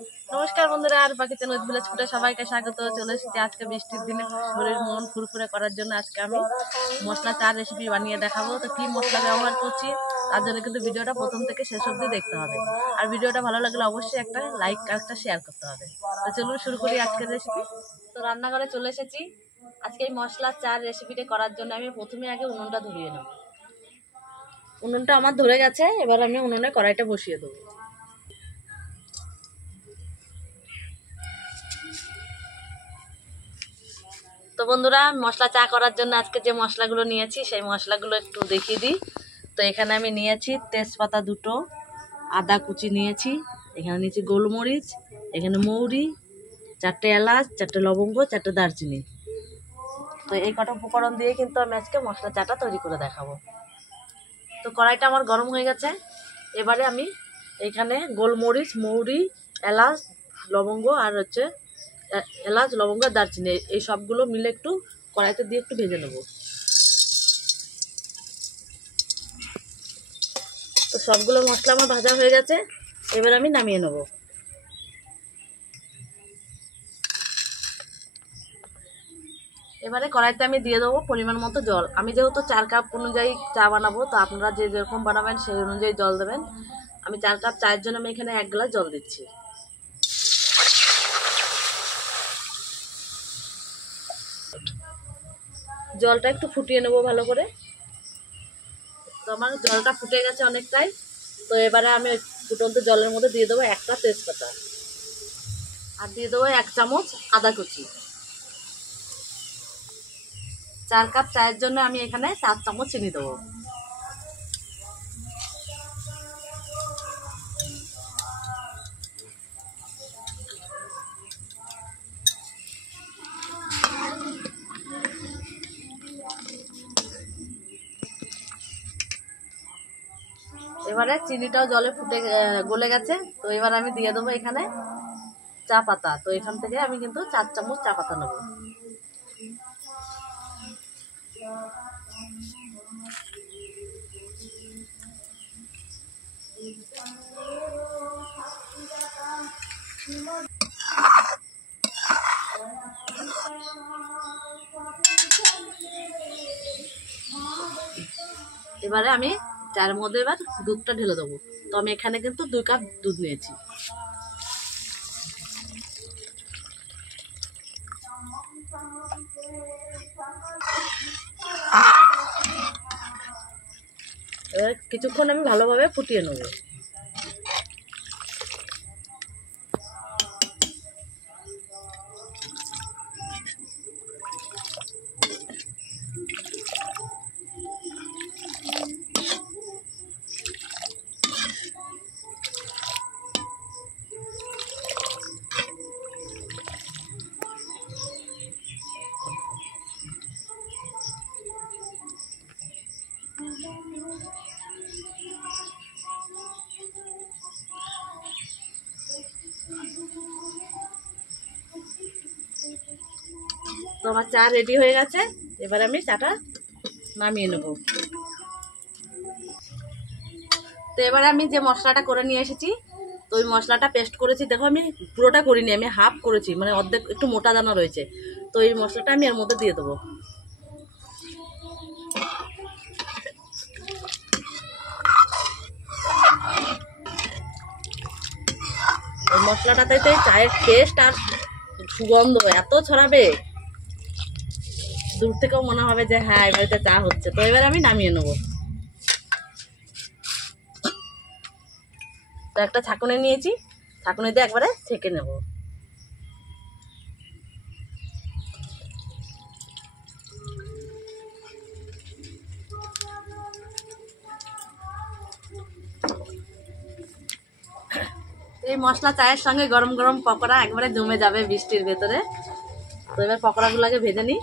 নমস্কার বন্ধুরা, আর বাকিতে নদী ভিলেজ ফুটে সবাইকে স্বাগত। চলে এসেছি আজকে বৃষ্টির দিনে শরীর মন ফুরফুরে করার জন্য। আজকে আমি মশলা চার রেসিপি বানিয়ে দেখাবো। তো কি মশলা ব্যবহার করছি তার জন্য কিন্তু ভিডিওটা প্রথম থেকে শেষ অবধি দেখতে হবে। আর ভিডিওটা ভালো লাগলে অবশ্যই একটা লাইক আর একটা শেয়ার করতে হবে। তো চলুন শুরু করি আজকের রেসিপি। তো রান্নাঘরে চলে এসেছি। আজকে এই মশলা চার রেসিপিটা করার জন্য আমি প্রথমে আগে উনুনটা ধরিয়ে নেব। উনুনটা আমার ধরে গেছে, এবার আমি উনুনে কড়াইটা বসিয়ে দেবো। তো বন্ধুরা, মশলা চা করার জন্য আজকে যে মশলাগুলো নিয়েছি সেই মশলাগুলো একটু দেখিয়ে দিই। তো এখানে আমি নিয়েছি তেজপাতা দুটো, আদা কুচি নিয়েছি, এখানে নিয়েছি গোলমরিচ, এখানে মৌরি, 4টে এলাচ, 4টে লবঙ্গ, 4টে দারচিনি। তো এই কটা উপকরণ দিয়ে কিন্তু আমি আজকে মশলা চাটা তৈরি করে দেখাবো। তো কড়াইটা আমার গরম হয়ে গেছে। এবারে আমি এখানে গোলমরিচ, মৌরি, এলাচ, লবঙ্গ আর এলাচ, লবঙ্গ আর দারচিনি এই সবগুলো মিলে একটু কড়াইতে দিয়ে একটু ভেজে নেব। তো সবগুলো মশলা আমার ভাজা হয়ে গেছে, এবার আমি নামিয়ে নেব। এবারে কড়াইতে আমি দিয়ে দেবো পরিমাণ মতো জল। আমি যেহেতু 4 কাপ অনুযায়ী চা বানাবো, তো আপনারা যে যেরকম বানাবেন সেই অনুযায়ী জল দেবেন। আমি 4 কাপ চায়ের জন্য আমি এখানে 1 গ্লাস জল দিচ্ছি। জলটা একটু ফুটিয়ে নেবো ভালো করে। তো আমার জলটা ফুটে গেছে অনেকটাই। তো এবারে আমি ফুটন্ত জলের মধ্যে দিয়ে দেবো একটা তেজপাতা, আর দিয়ে দেবো 1 চামচ আদা কুচি। 4 কাপ চায়ের জন্য আমি এখানে 4 চামচ চিনি দেবো। এবারে চিনিটাও জলে ফুটে গলে গেছে। তো এবার আমি দিয়ে দেবো এখানে চা পাতা। তো এখান থেকে আমি কিন্তু 4 চামচ চা পাতা নেবো। এবারে আমি চায়ের মধ্যে এবার দুধটা ঢেলে দেবো। তো আমি এখানে কিন্তু 2 কাপ দুধ নিয়েছি। এবার কিছুক্ষণ আমি ভালোভাবে ফুটিয়ে নেবো। তো আমার চা রেডি হয়ে গেছে, এবার আমি চাটা নামিয়ে নেব। তো এবার আমি যে মশলাটা করে নিয়ে এসেছি, তো ওই মশলাটা পেস্ট করেছি। দেখো আমি পুরোটা করিনি, আমি হাফ করেছি, মানে অর্ধেক একটু মোটা দানা রয়েছে। তো এই মশলাটা আমি এর মধ্যে দিয়ে দেবো। এই মশলাটাতে তো চায়ের টেস্ট আর সুগন্ধ এত ছড়াবে, দূর থেকেও মনে হবে যে হ্যাঁ এবারে চা হচ্ছে। তো এবার আমি নামিয়ে নেবো। তো একটা ছাঁকুনি নিয়েছি, ছাঁকুনিতে একবারে ছেঁকে নেব। এই মশলা চায়ের সঙ্গে গরম গরম পকোড়া একবারে জমে যাবে বৃষ্টির ভেতরে। তো এবার পকোড়াগুলোকে ভেজে নিই।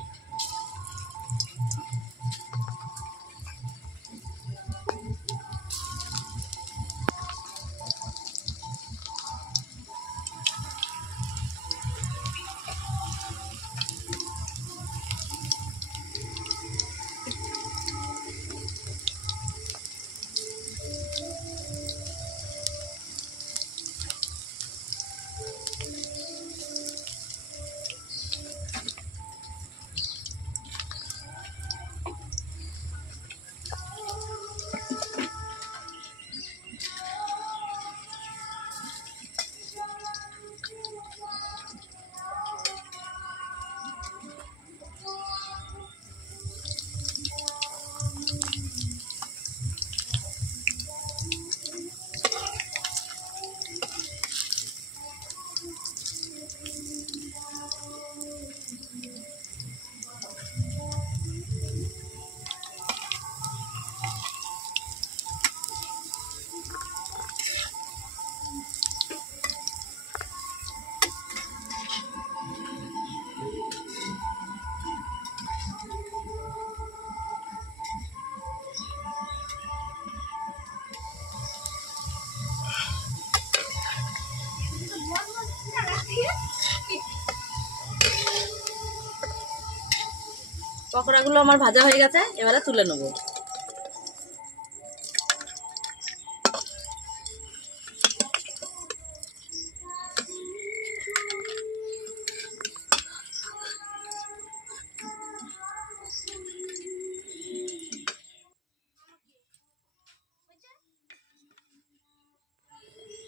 পকোড়াগুলো আমার ভাজা হয়ে গেছে, এবারে তুলে নেব।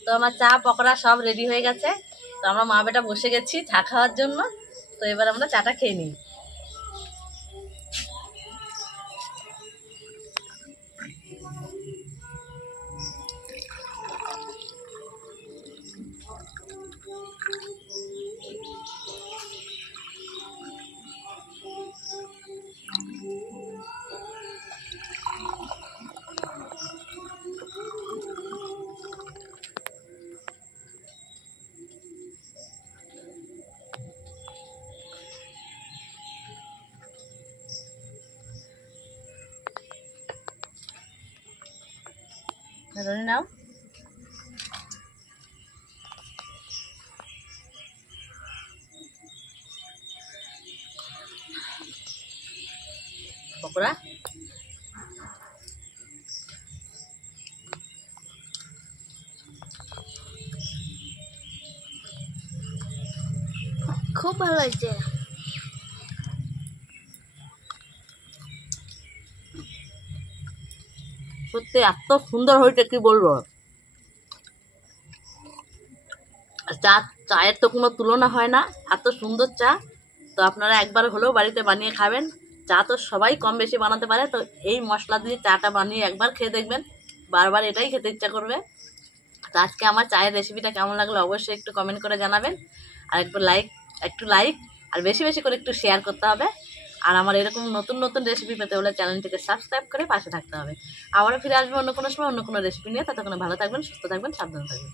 তো আমার চা পকোড়া সব রেডি হয়ে গেছে। তো আমরা মা বেটা বসে গেছি চা খাওয়ার জন্য। তো এবার আমরা চাটা খেয়ে নিই। ধরে নাও। পকোড়া খুব ভালো হয়েছে। সত্যি এত সুন্দর হয়েছে কি বলবো। চা, চায়ের তো কোনো তুলনা হয় না, এত সুন্দর চা। তো আপনারা একবার হলেও বাড়িতে বানিয়ে খাবেন। চা তো সবাই কম বেশি বানাতে পারে, তো এই মশলা দিয়ে চাটা বানিয়ে একবার খেয়ে দেখবেন, বারবার এটাই খেতে ইচ্ছা করবে। তো আজকে আমার চায়ের রেসিপিটা কেমন লাগলো অবশ্যই একটু কমেন্ট করে জানাবেন। আর একটু লাইক আর বেশি বেশি করে একটু শেয়ার করতে হবে। আর আমার এরকম নতুন নতুন রেসিপি পেতে হলে চ্যানেলটিকে সাবস্ক্রাইব করে পাশে থাকতে হবে। আবারও ফিরে আসবো অন্য কোনো সময় অন্য কোনো রেসিপি নিয়ে। ততক্ষণে ভালো থাকবেন, সুস্থ থাকবেন, সাবধানে থাকবেন।